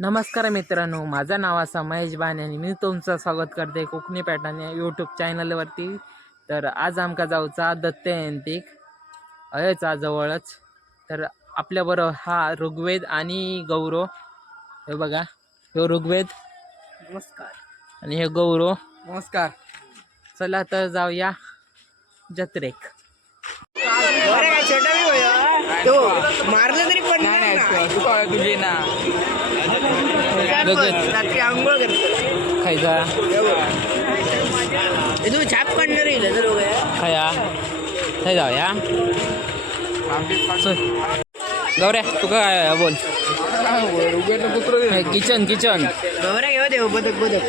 नमस्कार मित्रांनो माझं नाव असं महेश बाने आणि मी तुमचं स्वागत करते कोकणी पॅटर्न या यूट्यूब चॅनलवरती तर आज आमका जाऊचा दत्त जयंतीक अयचा जवळच. तर आपल्याबरोबर हा ऋग्वेद आणि गौरव हे बघा हे ऋग्वेद नमस्कार. आणि हे गौरव नमस्कार. चला तर जाऊया जत्रेक. मारलं तरी पण तुझे ना. रात्री आंघोळ करतो. खायचा. हे तू छाप काढणार येईल तर. खाया. खाय जाऊया गौऱ्या तू काय बोल. Kitchen kitchen. बरं घेऊ दे बदक बदक.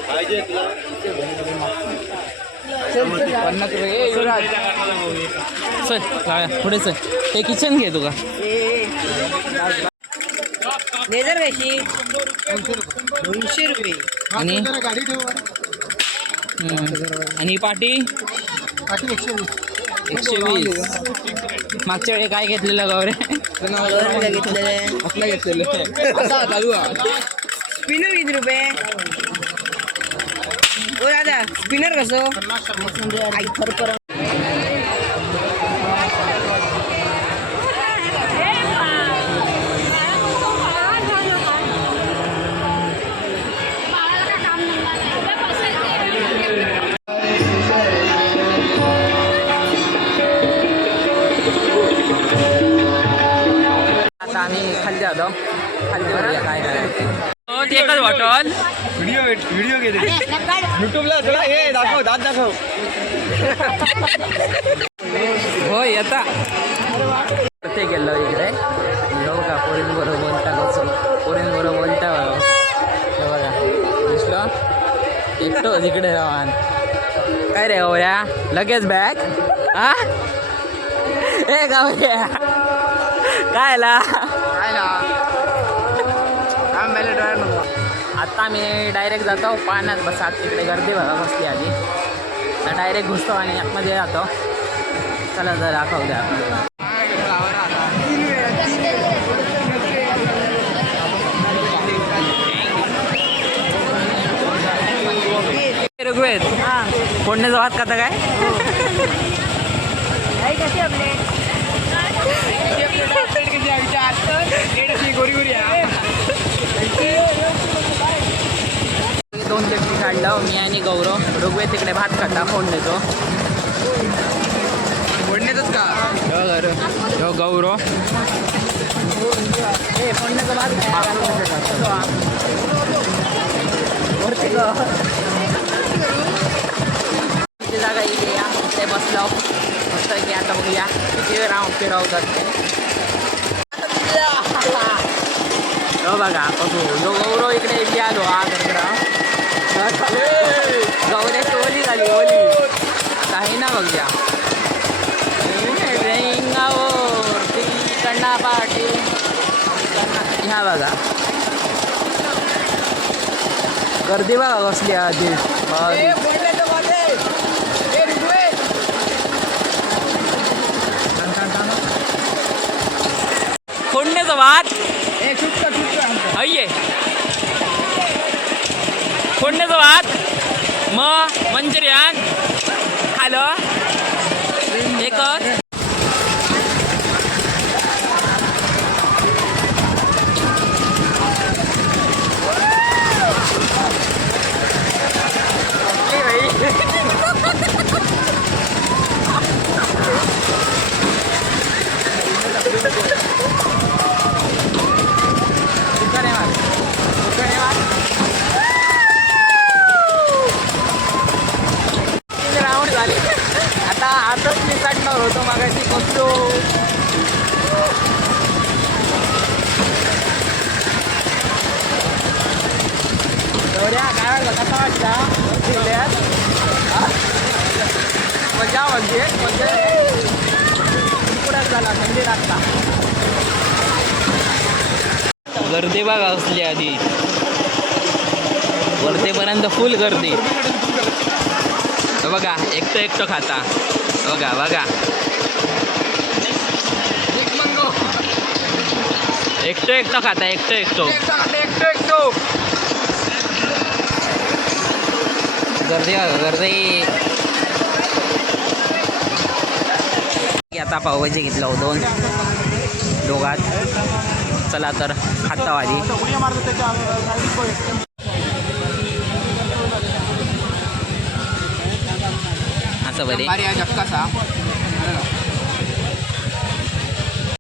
पन्नास रुपये. चल जाऊया पुढे चल. हे किचन घे तुका. लेझर कशी दोनशे रुपये. आणि? हम्म. आणि पाटी? एकशे वीस. मागच्या वेळी काय घेतलेलं गौरे घेतलेलं आपलं घेतलेलं स्पिनर किती रुपये? ओ दादा स्पिनर कसं? आम्ही खाली बघूया काय करायचं एकच बॉटल व्हिडिओ व्हिडिओ घेते युट्यूबला तुला हे दाखव दात दाखव. हो येता. ते गेलो इकडे. हो का पोरीन बरोबर बोलता कसं पोरीन बरोबर बोलता हे बघा. दिसलो? एकटो तिकडे राहन. काय रे गौऱ्या लगेच बॅग हा? ए गौऱ्या काय ला आता मी डायरेक्ट जातो पाण्यात बसा. तिकडे गर्दी बघा बसली आधी. तर डायरेक्ट घुसतो आणि आतमध्ये जातो. चला जर दाखवू द्या ऋग्वेद फोडण्याचा भात खाता काय? दोन चटणी काढलं मी आणि गौरव. ऋग्वेद तिकडे भात खाता फोडण्याचो फोडण्यातच का? गौरव. फोडण्याचा भात? जागा इथे या. ते बसलो. मस्त की आता बघूया. किती राऊंड फिरवतात बघा बघू गौरव इकडे इथे आलो हा गंगरा गौऱ्याची ओली झाली ओली आहे ना बघूया रेंगावर ती कण्णा पाटी ह्या बघा गर्दी बघा कसली आधी फोडण्याचा भात अय्ये फोडण्याचा भात मग मंचुरियन खालं एकच गौऱ्या काय वाटलं कसा वाटला. जिल्ह्यात? मजा म्हणजे म्हणजे पुढाच झाला मंदिर आता. गर्दी बघा असली आधी. वरतेपर्यंत फुल गर्दी. बघा एकटं एकटं खाता. बघा बघा. एकटं एकटं खाता एकटं एकटं एकटो एकटो. गर्दी गर्दी. आता पावभाजी घेतलं हो दोन. दोघात. चला तर खाता भाजी असं बरे.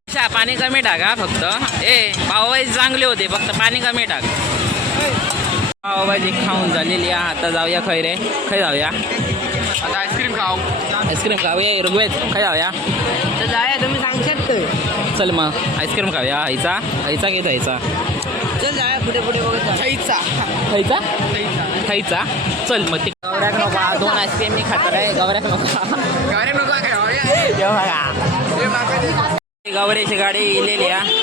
अच्छा पाणी कमी टाका फक्त. ए पावभाजी चांगली होते फक्त पाणी कमी टाक. पावभाजी खाऊन झालेली आहे. आता जाऊया खै रे खै जाऊया? आता आईस्क्रीम खाऊ. आईस्क्रीम खाऊया ऋग्वेद. खै जाऊया? तर जाया तुम्ही सांगशात तर चल मग आईस्क्रीम खाऊया. आईचा? आईचा घेत आईचा चल जाया पुढे पुढे बघत खायचा खायचा खायचा चल मग ते गवऱ्याक नको दोन आईस्क्रीम मी खाणार आहे. गवऱ्याक नको. गाडी नको बघा. गवऱ्याची गाडी इलेली आहे.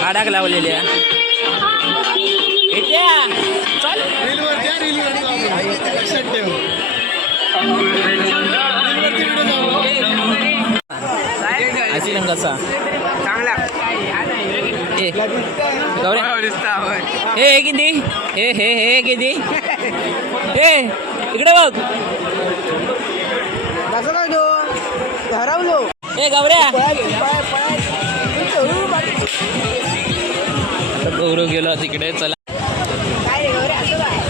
गाडाक लावलेली आहे? आईस्क्रीम कसा चांगला हे हे किती? हे हे हे किती? हे इकडे बघ. कसं काय तो? हरवलो. गौरव गेलो तिकडे चला.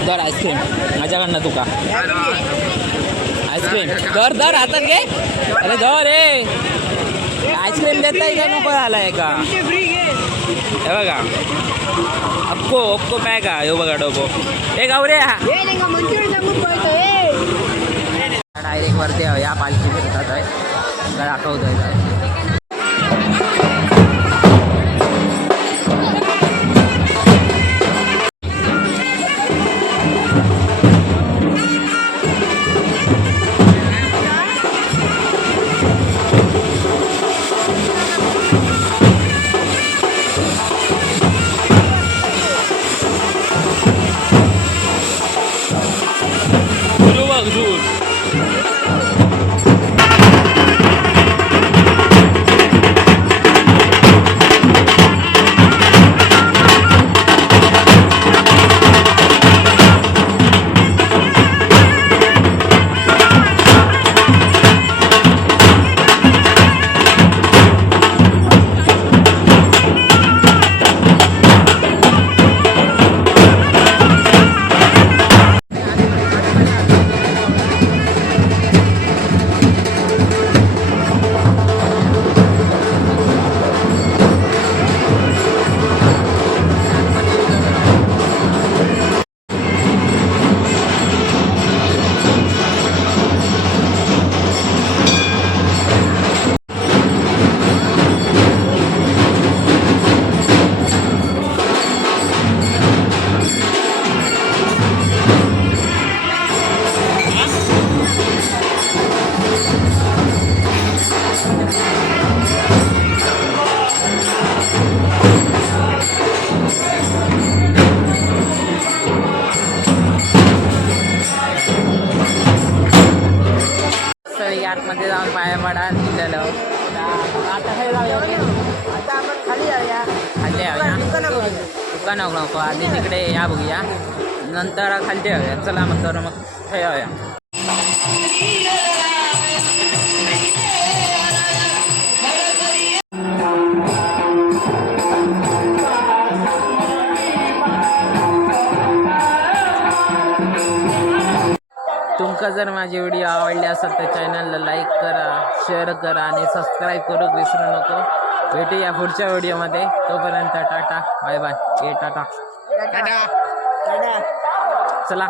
दर आईस्क्रीम. माझ्याकडनं तुका आईस्क्रीम. दर दर हातात घे. अरे दर रे आईस्क्रीम देताय का नको आलाय का? हे बघा. अक्को अक्को पॅक हा ह्यो बघा डोको. हे का हे डायरेक्ट वरती या पालखी फिरतात आहे दाखवतोय आतमध्ये जाऊन पाया पडा झालं आता हे जाऊया रे. आता आपण खाली जाऊया. खाली जाऊया. दुकानामध्ये दुकान नको. आधी तिकडे या बघूया. नंतर खाली जाऊया. चला मग तर मग हे तुमका जर माझे व्हिडिओ आवडले असेल तर चॅनलला लाईक करा शेअर करा आणि सबस्क्राईब करू विसरू नको. भेटूया पुढच्या व्हिडिओमध्ये तोपर्यंत टाटा. बाय बाय ए टाटा. टाटा. टाटा. चला.